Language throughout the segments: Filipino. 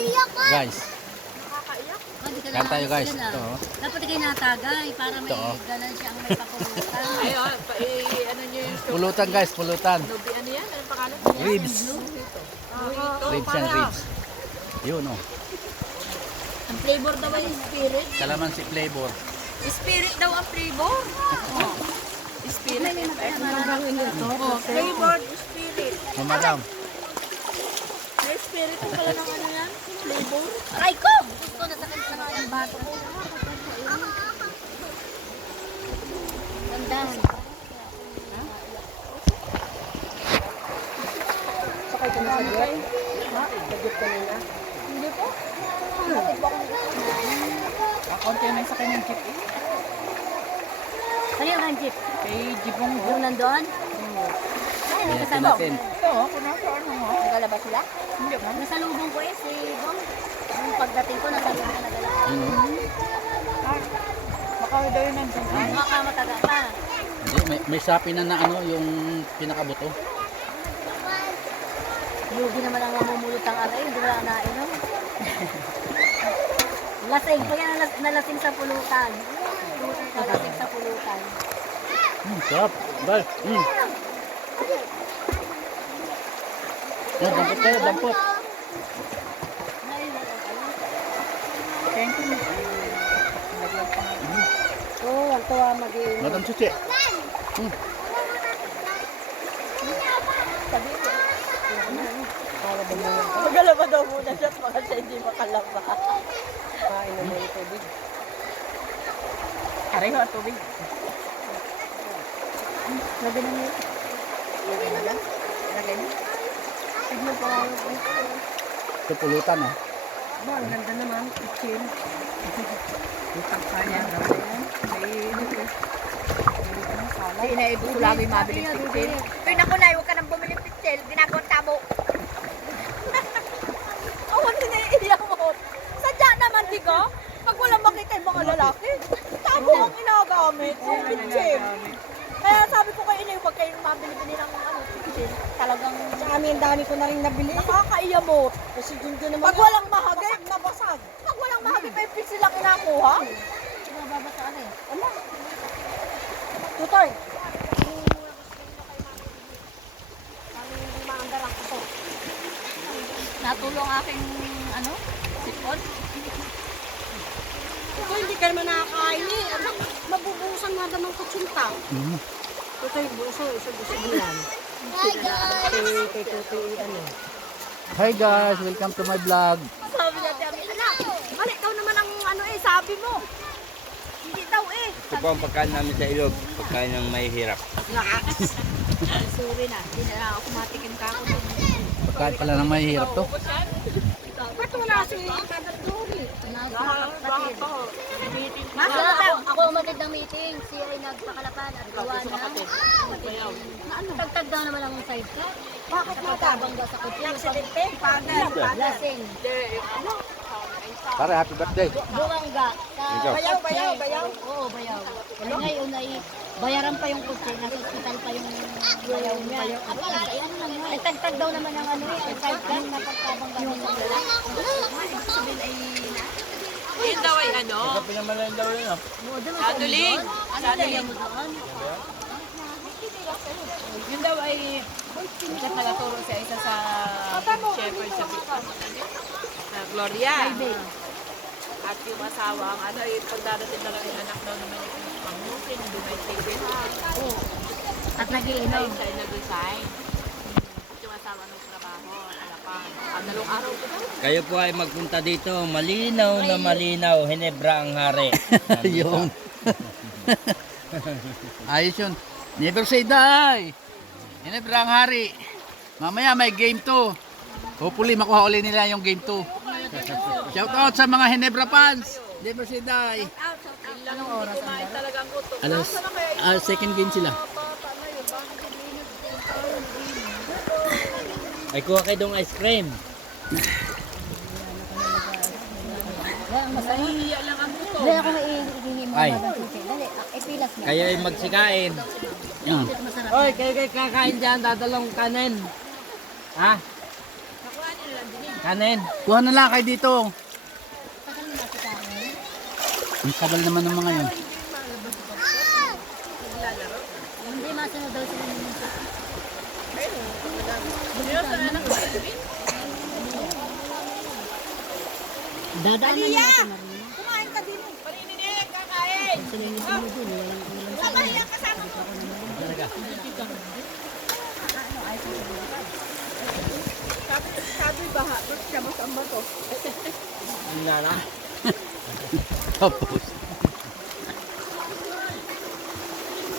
Guys, kain tayo guys. Ito. Ito. Dapat kayo natagay para may Ito. ganan siyang may papulutan. Ayun, ano nyo yung Pulutan guys, pulutan. Nubi, ano yan? Anong pangalan? Ribs. Mojito. Ribs yan, ribs. Yun oh. Ang flavor daw ay spirit. Kalamansi flavor. Spirit daw ang flavor. Oh. Spirit. Flavored spirit. Mamadam. May spirit yung pala ng ano yan? Flavor. Aray ko! Gusto na sakit sa mga bato ko. Gandang. Sakay ka na sa jet? Ha? Sa jet ka nila? Hindi po. Kakunti na sa kanyang jeep eh. Ano yung jeep? Kay Jibong Yung nandun? Kaya natin. Ito, kung nasa ano mo. Nagalabas sila? Hindi mo. Nasa lubong ko si Bong. Yung pagdating ko, nasa lubong na nagala. Yun oh. Baka daw yun nandun. Baka mataga pa. Hindi, may sapi na ano yung pinakabuto. Lugi naman ang mamumulot ang aray, hindi wala nainom. Lasing ko yan, nalasing sa pulutan. Nalasing sa pulutan. Sarap. Guys. Yan, dampot kayo, dampot. Thank you. Oo, ang tuwa mag-inom. Madam Chuchi. Magalaba daw muna siya baka siya hindi makalaba. Kain na yung tubig. Aray ho ang tubig. Lagyan na niyo. Lagay na lang. Lagay na. Tignan pa lang. Ito pulutan oh. Ba, ang ganda naman. Kitchen. Utang pa niya. May init eh. Hindi na ibo ko lagi mabili pichel. Ay naku na, huwag ka nang bumili pichel. Ginagawang tabo. Oh, hindi na iiyak mo. Sadya naman, di ka? Pag walang makita yung mga lalaki, tabo ang inagamit. Yung pichel. Kaya sabi ko kayo, huwag kayong mabili-bili ng pichel. Talagang Sa amin, dami ko na rin nabili. nakakaiyamot. Kasi dun naman Pag walang mahagi, basag na basag. pag walang mahagi, pa yung pichel lang inakuha. Mababasaan eh. Ano? Tutoy. Natulong aking ano? Sipon. Ito, hindi ka naman nakakain eh. Ano, mabubusan nga naman kutsunta. Ito yung buso, isa-buso mo yan. Kay Tutoy, ano. Hi guys, welcome to my vlog. Sabi niya, Tiami, anak, mali daw naman ang ano eh, sabi mo. Hindi daw eh. Ito po ang pagkain namin sa ilog, pagkain ng may hirap. Sorry na, hindi na ako matikim ka ako ng... Pagkain pala ng mahihirap to. Ba't wala si Kagat Glory? Mas ako umatid ng meeting. Siya ay nagpakalapan at gawa ng tagtag daw naman ang size ko. Bakit Tabang daw sa kutsi. aksidente? Lasing. Pare, happy birthday. Buwangga. Ikaw. Bayaw. Oo, bayaw. Ay ngayon ay bayaran pa yung kutsi. Nasa hospital pa yung bayaw niya. Ay ano lang yun. Ay tagtag daw naman ang ano eh. Ang size gun na pagtabang daw sa Yun daw ay ano? Pinamalayan daw yun, Saduling. Saduling mo doon. Yun daw ay nagkaturo sa isa sa shepherd sa Gloria. At yung asawa, ang ano, pag darating na lang yung anak daw naman yung pangusin, doon ay tigil. At nagiinom. Siya ay nag-resign. At yung asawa ng trabaho, alapan. Dalawang araw ko daw. Kayo po ay magpunta dito, malinaw na malinaw, Hinebra ang hari. Yung. Ayos yun. Never say die. Hinebra ang hari. Mamaya may game 2. Hopefully makuha ulit nila yung game 2. Shout out sa mga Hinebra fans. Never say die. Anong oras kumain talagang gusto. Second game sila. Ay kuha kayo dong ice cream. Nahihiya lang ang gusto. Dali ako ihingi mo. Ay. Dali, ipilas mo. Kayo ay magsikain. Yan. Masarap. Oy, kayo kakain dyan, dadalong kanin. Ha? Kanin. Kuha na lang kayo dito. Tagal na natin sa akin. Ang tagal naman ng mga yun. Hindi, masunod daw sila ng music. Dadaanan na natin, Marina. Kumain ka din. Panininig, kakain. Sila yung sunod dun, walang Sabay ang kasama. Sabi baha, ba't siya masamba to? Nana. Tapos.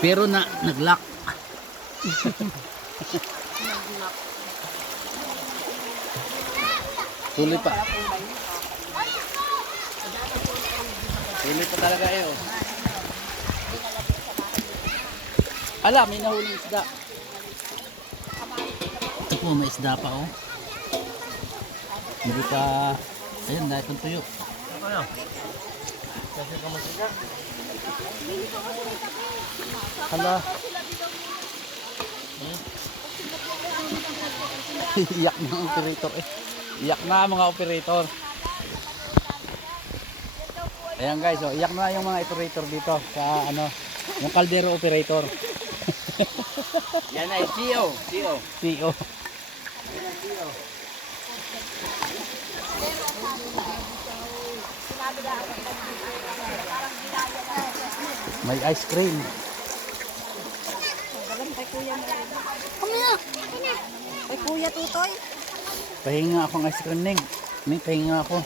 Pero nag-lock. Tuloy pa. Tuloy pa talaga eh. Oh. Ala, may nahuling isda. Ito po, may isda pa oh. Hindi pa, ayun, dahil itong tuyo. Ano? Kasi kamasika. Hala. Iyak na ang operator eh. Iyak na mga operator. Ayan guys, oh, iyak na yung mga operator dito sa ano, yung kaldero operator. Yan ay CEO. CEO. CEO. May ice cream. Ay, Kuya Tutoy. Pahinga ako ng ice cream, Ning. Ning, pahinga ako.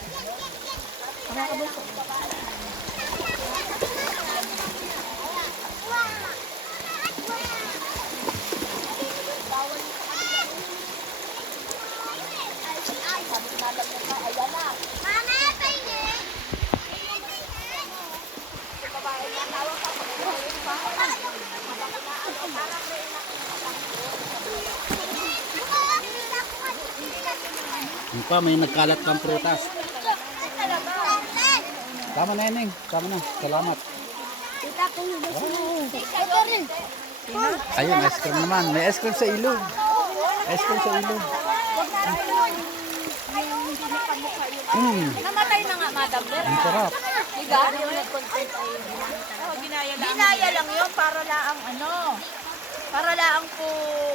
Yung pa, may nagkalat kang prutas. Tama na yun, Ning. Tama na. Salamat. Ayun, ice cream naman. May ice cream sa ilog. Ice cream sa ilog. Namatay na nga, madam. Ang sarap. Higa? Ginaya lang yun para laang para laang po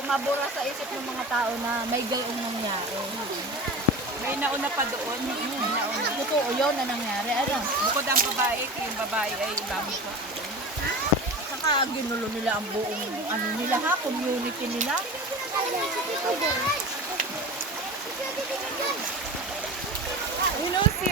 mabura sa isip ng mga tao na may gayong nangyari. May nauna pa doon. Totoo yun na nangyari. Ano? Bukod ang babae, yung babae ay ibang pa. Saka ginulo nila ang buong ano nila ha, community nila. You know, si